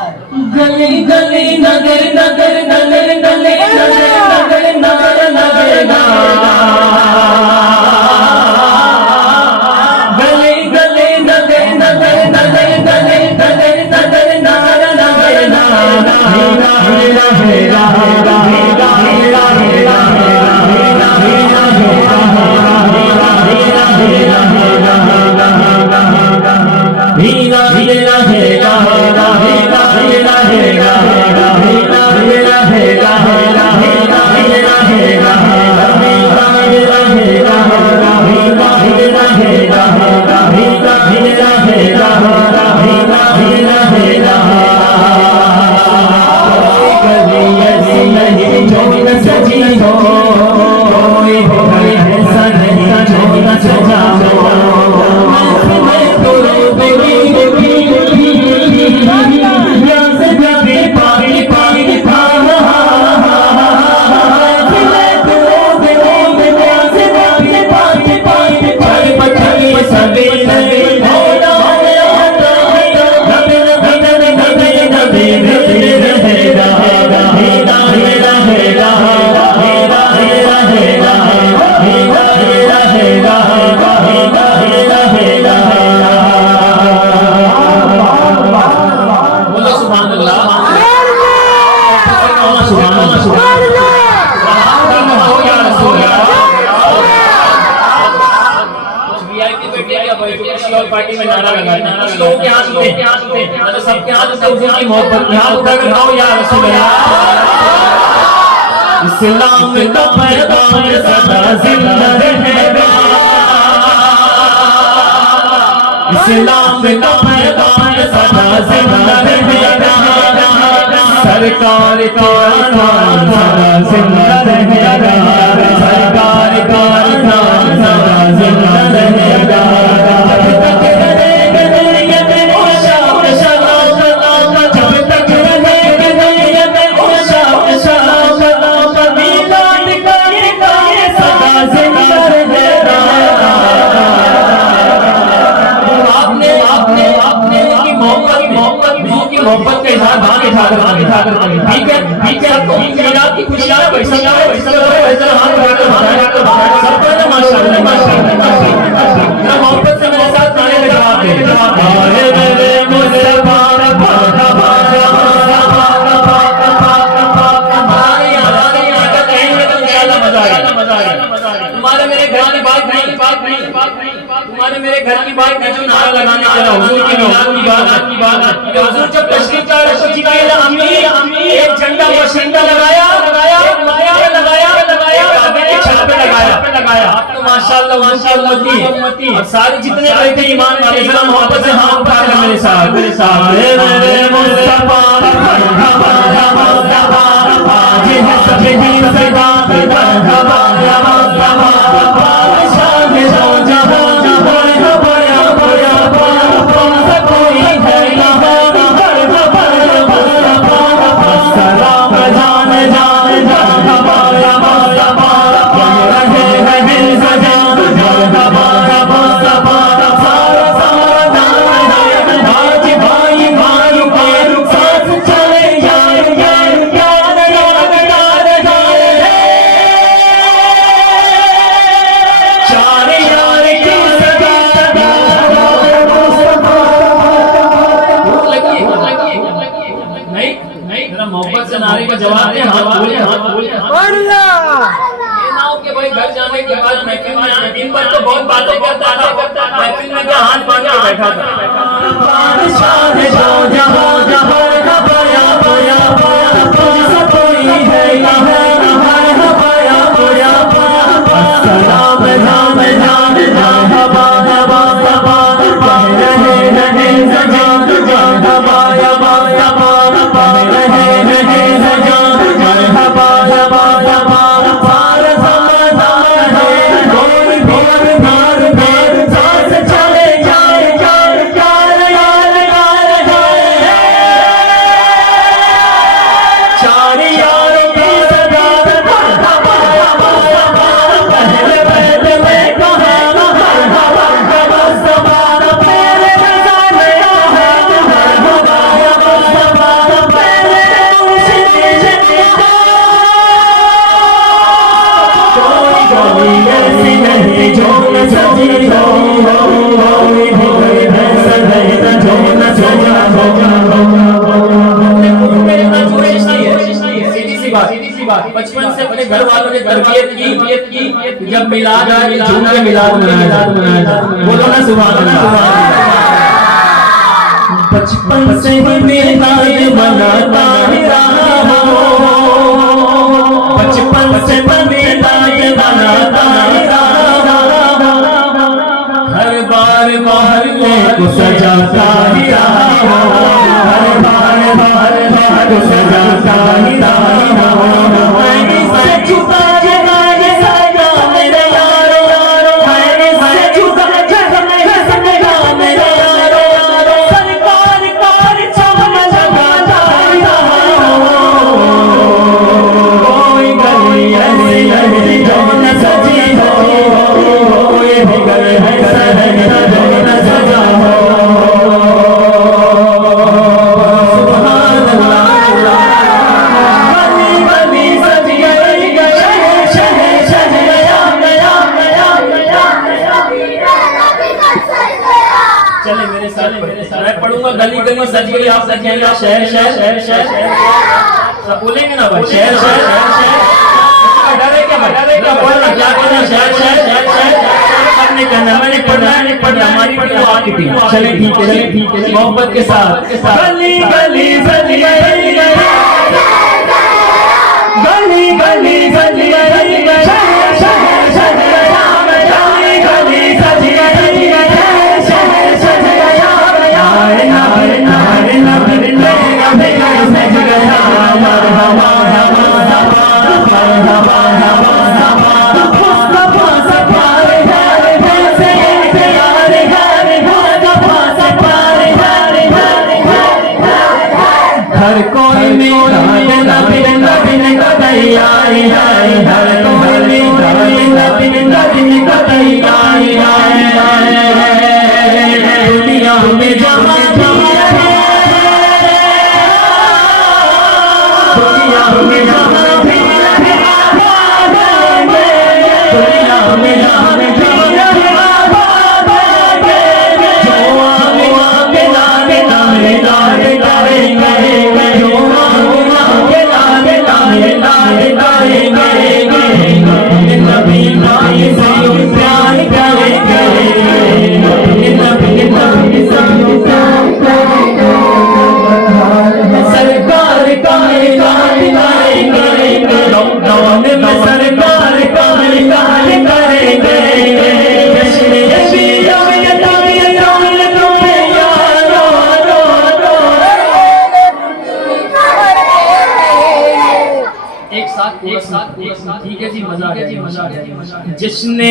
गली गली नगर नगर नगर गली नगर नगर नगर नगर गली गली नगर नगर नगर गली नगर नगर नगर नगर हेरा हेरा हेरा हेरा हेरा हेरा हेरा हेरा पार्टी में नारा लगाना लोगों के हाथ में मतलब सबके हाथ में हुजूर की मोहब्बत में हाथ उठाकर गाओ या रसूल अल्लाह इस्लाम का पैगाम सदा जिंदा रहेगा इस्लाम का पैगाम सदा जिंदा रहेगा सरकार का नाम सदा जिंदा रहेगा सरकार का नाम सदा जिंदा रहेगा मोहब्बत के इजहार भाग उठाकर ठीक है मिलाद की खुशियां वैसा हाथ उठाकर सबको माशाअल्लाह माशाअल्लाह मोहब्बत से मेरे साथ गाने में जवाब दे मेरे मुस्तफा तुम्हारे मेरे घर की बात नहीं तुम्हारे मेरे घर की बात नहीं जो नारा लगाने वाला हुजूर की मिलाद की बात हुजूर जब तशरीफ ला रहे तो जिब्राइल अमीर एक झंडा व झंडा लगाया छत पे लगाया आप तो माशाअल्लाह उम्मती और सारे जितने बैठे ईमान वाले जरा मोहब्बत से हाथ उठाकर मेरे साथ मेरे मुस्तफा मरहबा या मुस्तफा आज है सभी सदा मरहबा या मुस्तफा बादशाह है जो जहां मरहबा या मुस्तफा कोई है यहाँ मरहबा या मुस्तफा सलाम जान मरहबा या मुस्तफा मोहब्बत से नारे का जवाब दे हाथ बोले के भाई घर जाने के बाद महफिल में आने दिन भर तो बहुत बातें करता था महफिल में क्या हाथ बांध के बैठा था तरबियत की जब मिलाद झूम के मिलाद मनाया बोलो ना सुभान अल्लाह। बचपन से ही मिलाद मनाता रहा बचपन से मिलाद मनाता रहा हर बार मोहल्ले को सजाता ही रहा हर बार को सजाता ही रहा मैं पढ़ूंगा गली गली सज गई आप सजेंगे शहर शहर शहर शहर सब बोलेंगे ना भाई शहर शहर शहर डर है क्या बोलना क्या कहना शहर शहर शहर शहर नहीं करना मैंने पढ़ना हमारी टीम आपकी टीम चले ठीक है मोहब्बत के साथ गली गली सज गई गली गली सज गई शहर शहर सज गया गली गली सज गई हर कोई मेरा दिन कतई हर कोई मेरा दिन कतई दुनिया में जमा दुनिया में जमा दुनिया में ठीक है जी मजा जिसने जिसने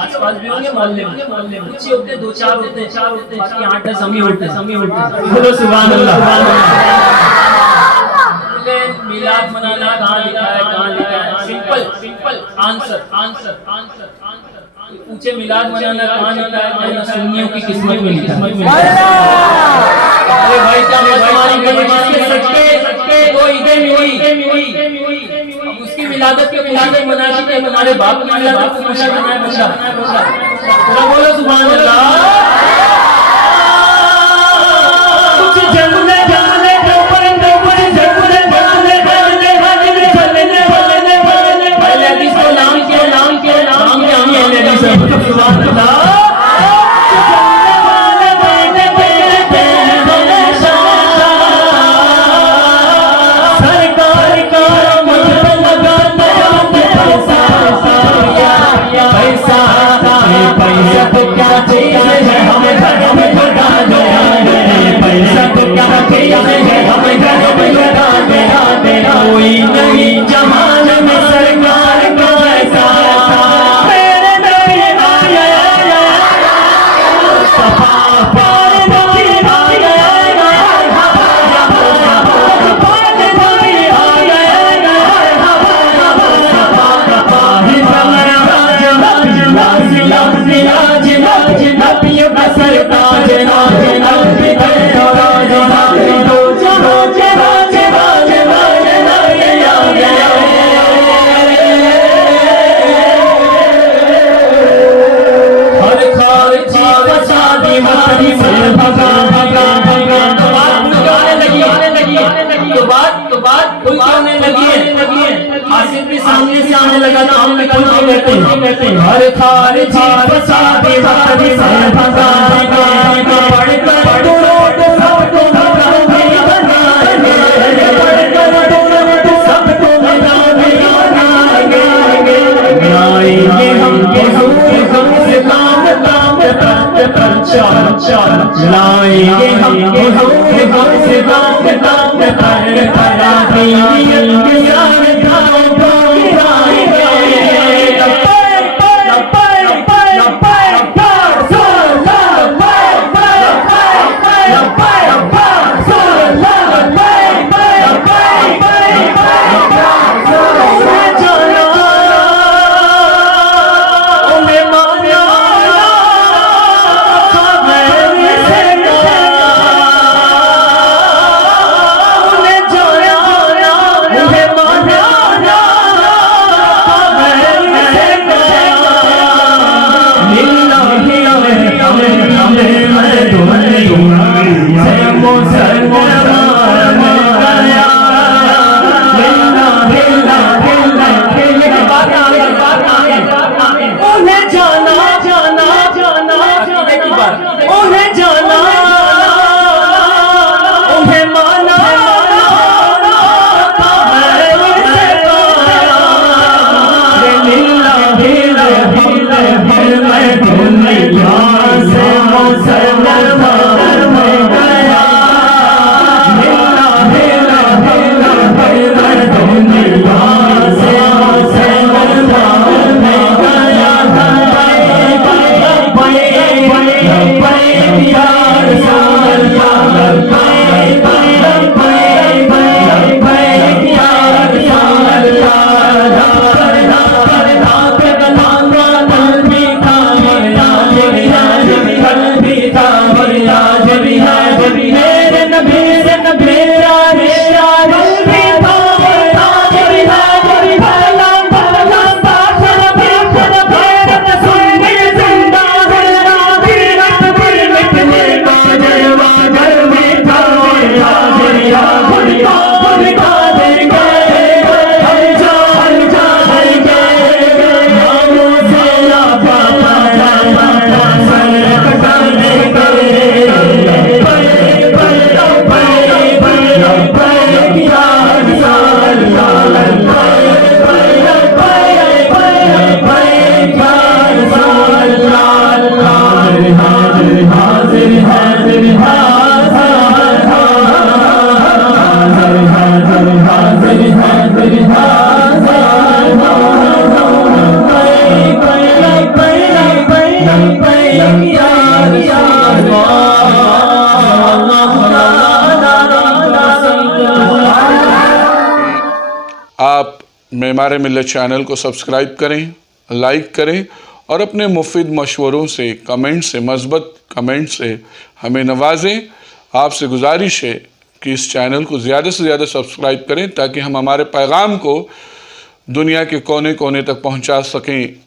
आसपास भी होंगे मोहल्ले में कुछ होते दो चार होते बाकी 8-10 हम ही होते बोलो सुभान अल्लाह। मिलाद मनाना कहाँ लिखा है सिंपल आंसर पूछे मिलाद मनाना कहाँ लिखा है सुन्नियों की किस्मत में लिखा है। अरे भाई क्या हमारी गली सच्चे वो ईदें में हुई उसकी मिलादत के मिलादत मनाशी के तुम्हारे बाप की मिलादत को खुशी मनाए बंदा बोलो सुभान अल्लाह। पैसा तो क्या चीज़ है पानी से भगा भगा भगा तो बात कोई कहने लगी आसिफ भी सामने से आने लगा ना हम निकल कहते हैं हर खार छाप साथी साथी से भगा भगा पढ़ कर सबको बनाएंगे सबको बनाएंगे हम से काम लाएंगे हम से काम आप मेमार मिल्लत चैनल को सब्सक्राइब करें, लाइक करें और अपने मुफीद मशवरों से, कमेंट से, मज़बूत कमेंट से हमें नवाजें। आपसे गुजारिश है कि इस चैनल को ज़्यादा से ज़्यादा सब्सक्राइब करें ताकि हम हमारे पैगाम को दुनिया के कोने कोने तक पहुंचा सकें।